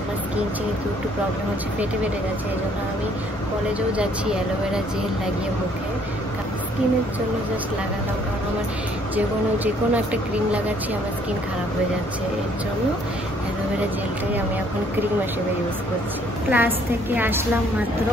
আমার স্কিন যেহেতু একটু প্রবলেম হচ্ছে, ফেটে গেছে, এই জন্য আমি কলেজেও যাচ্ছি অ্যালোভেরা জেল লাগিয়ে মুখে। স্কিনের জন্য জাস্ট লাগালাম, কারণ আমার যে কোনো একটা ক্রিম লাগাচ্ছি আমার স্কিন খারাপ হয়ে যাচ্ছে, এর জন্য অ্যালোভেরা জেলটাই আমি এখন ক্রিম হিসেবে ইউজ করছি। ক্লাস থেকে আসলাম মাত্র।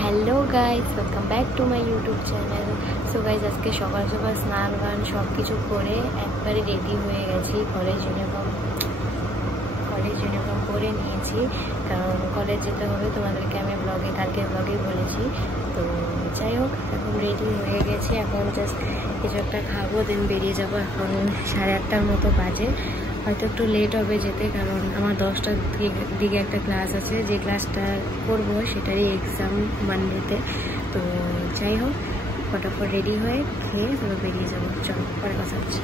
Hello guys, welcome back to my YouTube channel. So guys, আজকে সকাল সকাল স্নান গান সব কিছু করে একবারে রেডি হয়ে গেছি। কলেজ ইউনিফর্ম পরে নিয়েছি, কারণ কলেজ যেতে হবে। তোমাদেরকে আমি কালকের ব্লগে বলেছি। তো যাই হোক, এখন রেডি হয়ে গেছি। এখন জাস্ট কিছু একটা খাবো, দেন বেরিয়ে যাবো। এখন 8:30টার মতো বাজে। হয়তো একটু লেট হবে যেতে, কারণ আমার 10টার দিকে একটা ক্লাস আছে, যে ক্লাসটা করবো সেটারই এক্সাম মানডেতে। তো যাই হোক, ফটাফট রেডি হয়ে খেয়ে তবে বেরিয়ে যাবো। চলো, পরে কথা হচ্ছে।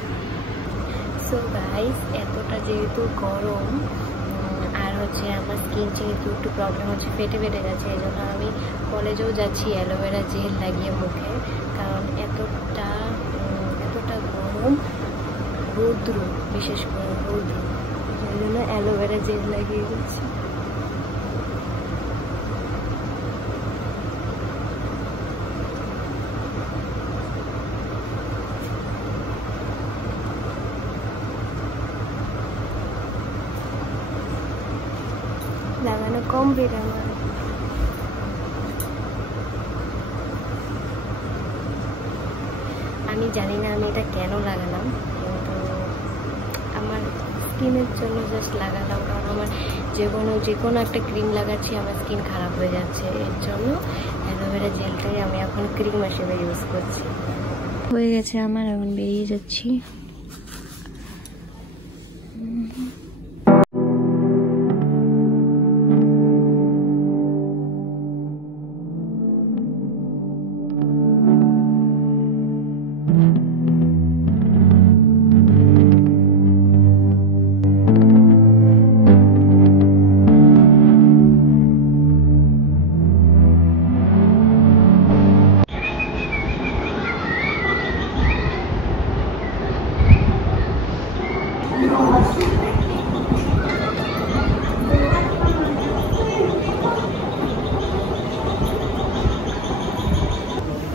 সো গাইস, এতটা যেহেতু গরম আর হচ্ছে আমার স্কিন যেহেতু একটু প্রবলেম হচ্ছে, ফেটে গেছে, এই জন্য আমি কলেজেও যাচ্ছি অ্যালোভেরা জেল লাগিয়ে মুখে, কারণ এতটা গরম, রৌদ্র, বিশেষ করে রৌদ্র, ওই জন্য অ্যালোভেরা জেল লাগিয়ে দিচ্ছি। লাগানো কমপ্লিট আমার। আমি জানি না আমি এটা কেন লাগালাম, কিন্তু আমার স্কিনের জন্য জাস্ট লাগালাম, কারণ আমার যে কোনো একটা ক্রিম লাগাচ্ছি আমার স্কিন খারাপ হয়ে যাচ্ছে, এর জন্য অ্যালোভেরা জেলটাই আমি এখন ক্রিম হিসেবে ইউজ করছি। হয়ে গেছে আমার, এখন বেরিয়ে যাচ্ছি।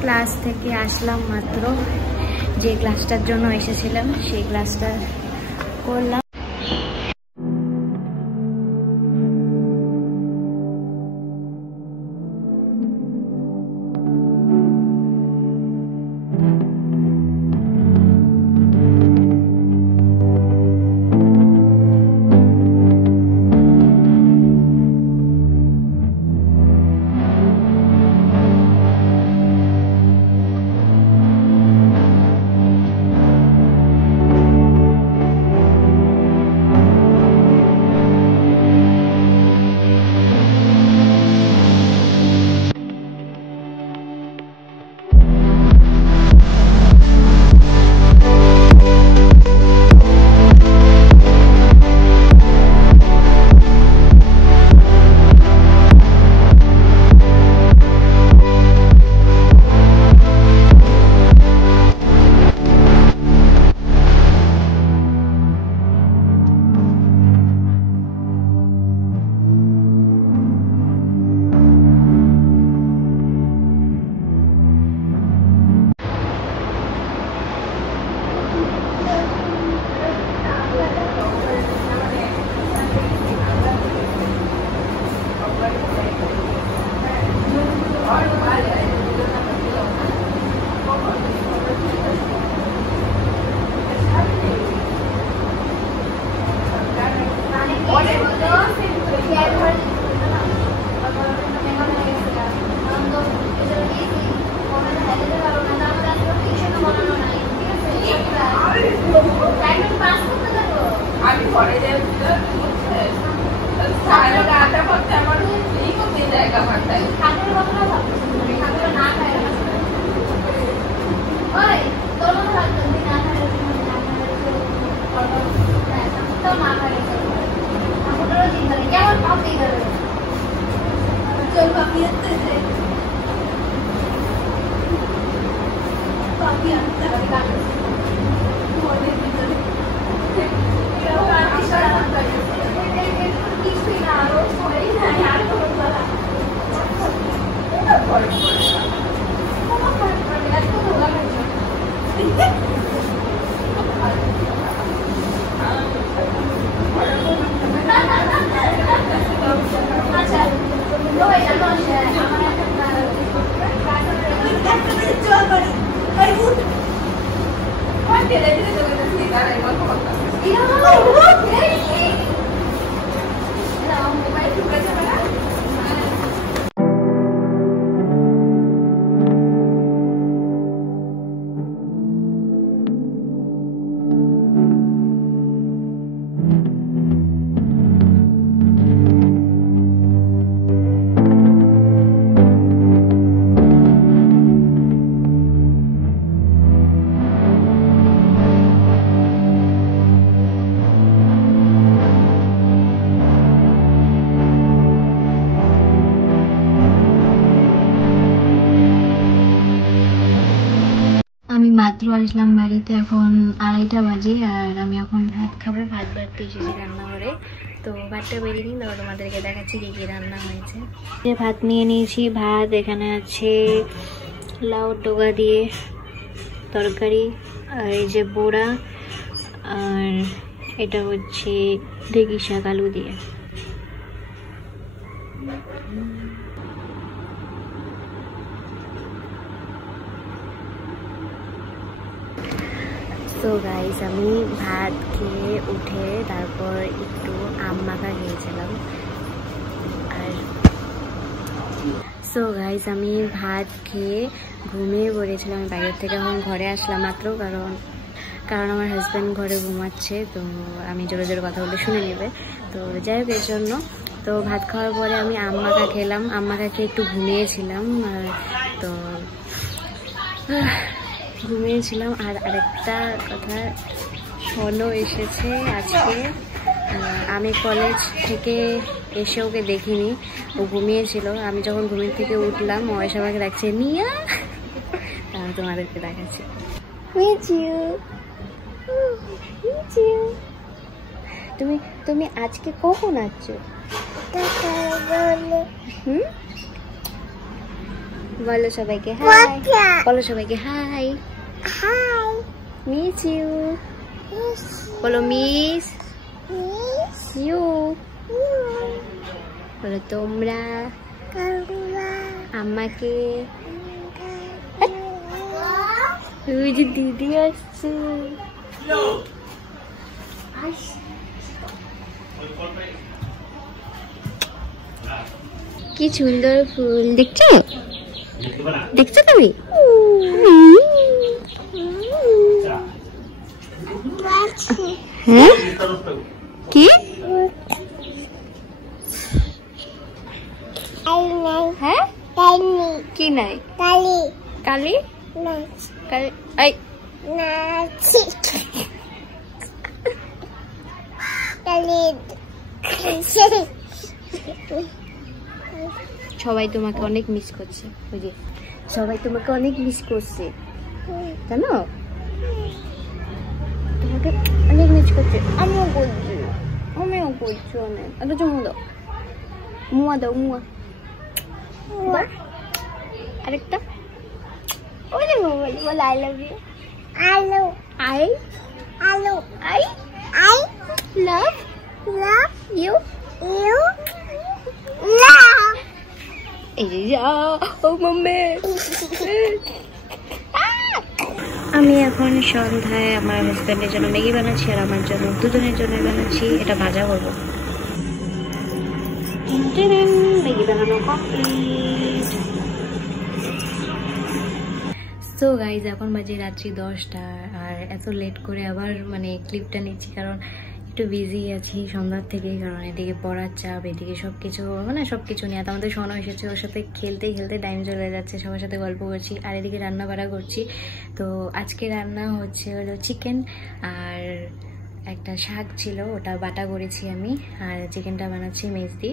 ক্লাস থেকে আসলাম মাত্র, যে ক্লাসটার জন্য এসেছিলাম সেই ক্লাসটা করলাম। আমি মাত্র আসলাম বাড়িতে, এখন 2:30 বাজে, আর আমি এখন ভাত খাবো। ভাত বাড়তে এসেছি রান্নাঘরে, তো ভাতটা বেরিয়ে নিই, তো তোমাদেরকে দেখাচ্ছি কি কি রান্না হয়েছে। যে ভাত নিয়ে নিয়েছি, ভাত এখানে আছে লাউ ডোগা দিয়ে তরকারি, আর এই যে বড়া, আর এটা হচ্ছে ঢেঁকি শাক আলু দিয়ে। তো গাইস, আমি ভাত খেয়ে উঠে তারপর একটু আম মাখা খেয়েছিলাম। আর সো গাইস, আমি ভাত খেয়ে ঘুমিয়ে পড়েছিলাম বাইরের থেকে। এখন ঘরে আসলাম মাত্র, কারণ আমার হাজব্যান্ড ঘরে ঘুমাচ্ছে, তো আমি জোরে জোরে কথা বলে শুনে নেবে। তো যাই হোক, এর জন্য তো ভাত খাওয়ার পরে আমি আম মাখা খেলাম। আম মাখা খেয়ে একটু ঘুমিয়েছিলাম, তো ঘুমিয়েছিলাম। আর আরেকটা কথা, ফোনও এসেছে আজকে। আমি কলেজ থেকে এসে ওকে দেখিনি, ও ঘুমিয়েছিল। আমি যখন ঘুমিয়ে থেকে উঠলাম, ও এসে আমাকে ডাকছে নিয়া, তোমাদেরকে দেখাচ্ছি। তুমি আজকে কখন আসছো? বলো সবাইকে হাই, বলো সবাইকে হাই। Hi, miss you. বলো মিস ইউ। বলো তোমরা আমাকে। ওই যে দিদি আসছে। কি সুন্দর ফুল, দেখছো? দেখছো তুমি? হ্যাঁ, কি হ্যাঁ, কি নাই? কালি কালি কালি। সবাই তোমাকে অনেক মিস করছে, ওই যে সবাই তোমাকে অনেক মিস করছে, জানো? তোমাকে অনেক মিস করছে। আমিও করছি, আমিও করছি অনেক। একটা চুমু দাও, মুয়া দাও, মুয়া। আরেকটা ওই যে বল আই লাভ ইউ। আলু আই আলু I I love love you you love. এই যে ও মাম্মি। আমি এখন সন্ধ্যায় আমার হাজব্যান্ডের জন্য ম্যাগি বানাচ্ছি, আর আমার জন্য, দুজনের জন্য বানাচ্ছি। এটা ভাজা করবো। ম্যাগি বানানো কমপ্লিট। সো গাইজ, এখন বাজে রাত্রি 10টা, আর এত লেট করে আবার মানে ক্লিপটা নিচ্ছি, কারণ একটু বিজি আছি সন্ধ্যার থেকে। কারণ এদিকে পড়ার চাপ, এদিকে সবকিছু মানে সবকিছু নিয়ে। আর আমাদের সোনা এসেছে, ওর সাথে খেলতে খেলতে টাইম চলে যাচ্ছে, সবার সাথে গল্প করছি, আর এদিকে রান্না বাড়া করছি। তো আজকে রান্না হলো চিকেন, আর একটা শাক ছিল, ওটা বাটা করেছি আমি। আর চিকেনটা বানাচ্ছি মেজদি,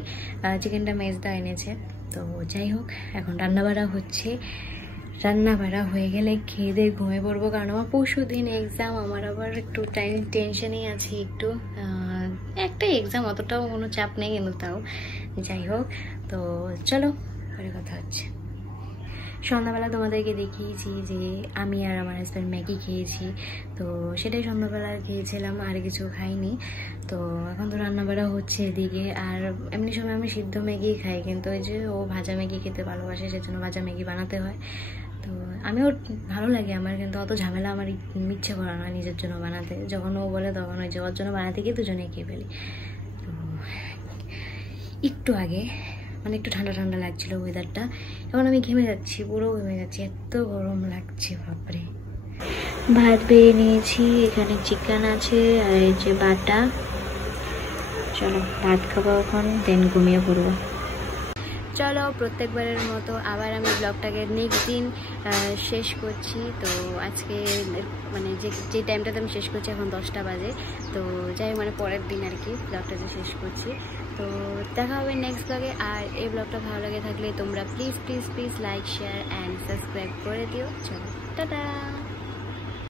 চিকেনটা মেজদা এনেছে। তো যাই হোক, এখন রান্না বাড়া হচ্ছে। রান্না বাড়া হয়ে গেলে খেয়ে দিয়ে ঘুমিয়ে পড়বো, কারণ আমার পরশু দিন এক্সাম। আমার আবার একটু টেনশনেই আছি একটু। একটা এক্সাম, অতটাও কোনো চাপ নেই, কিন্তু তাও যাই হোক। তো চলো পরে কথা হচ্ছে। সন্ধ্যাবেলা তোমাদেরকে দেখিয়েছি যে আমি আর আমার হাজব্যান্ড ম্যাগি খেয়েছি, তো সেটাই সন্ধ্যাবেলা খেয়েছিলাম, আর কিছু খাইনি। তো এখন তো রান্নাবাড়া হচ্ছে এদিকে। আর এমনি সময় আমি সিদ্ধ ম্যাগি খাই, কিন্তু ওই যে ও ভাজা ম্যাগি খেতে ভালোবাসে, সেজন্য ভাজা ম্যাগি বানাতে হয়। তো আমিও ভালো লাগে আমার, কিন্তু অত ঝামেলা আমার ইচ্ছে করা না নিজের জন্য বানাতে। যখন ও বলে তখন ওই যে ওর জন্য বানাতে গিয়ে দুজনে খেয়ে ফেলি। তো একটু আগে মানে একটু ঠান্ডা ঠান্ডা লাগছিল ওয়েদারটা, এখন আমি ঘেমে যাচ্ছি, পুরো ঘেমে যাচ্ছি, এত গরম লাগছে বাপরে। ভাত বেড়ে নিয়েছি, এখানে চিকেন আছে আর এই যে বাটা। চলো ভাত খাবো এখন, দেন ঘুমিয়ে পড়বো। চলো প্রত্যেকবারের মতো আবার আমি ব্লগটাকে নেক্সট দিন শেষ করছি। তো আজকে মানে যে টাইমটাতে আমি শেষ করছি এখন 10টা বাজে। তো যাই মানে পরের দিন আর কি ব্লগটাকে শেষ করছি। তো দেখা হবে নেক্সট ব্লগে। আর এই ব্লগটা ভালো লাগে থাকলে তোমরা please please please like share and subscribe করে দিও। চলো টাটা।